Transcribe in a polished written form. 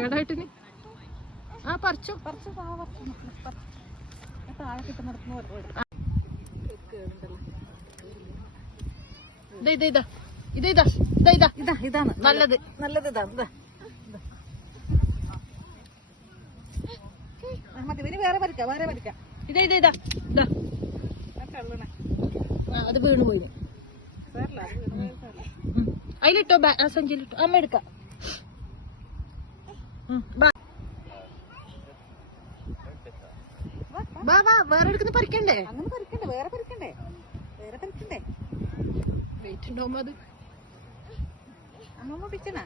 കേടായിട്ടിന് ആ പറിച്ചോ താഴെ കിട്ടുന്നിടത്തുനിന്ന് ഇതാണ് നല്ലത് ഇതാണ് മതി ഇനി വേറെ പറിക്കാം ഇതാ കള്ളണേ അത് വീണ് പോയി അതിലിട്ടോ സഞ്ചിയിലിട്ടോ അമ്മ എടുക്കാം വേറെ എടുക്കുന്ന പറിക്കണ്ടേ അങ്ങനെ പറിക്കണ്ടേ വേറെ പറിക്കണ്ടേ വെയിറ്റ് ഉണ്ടാവുമ്പോ അത് അമ്മ പിച്ചനാ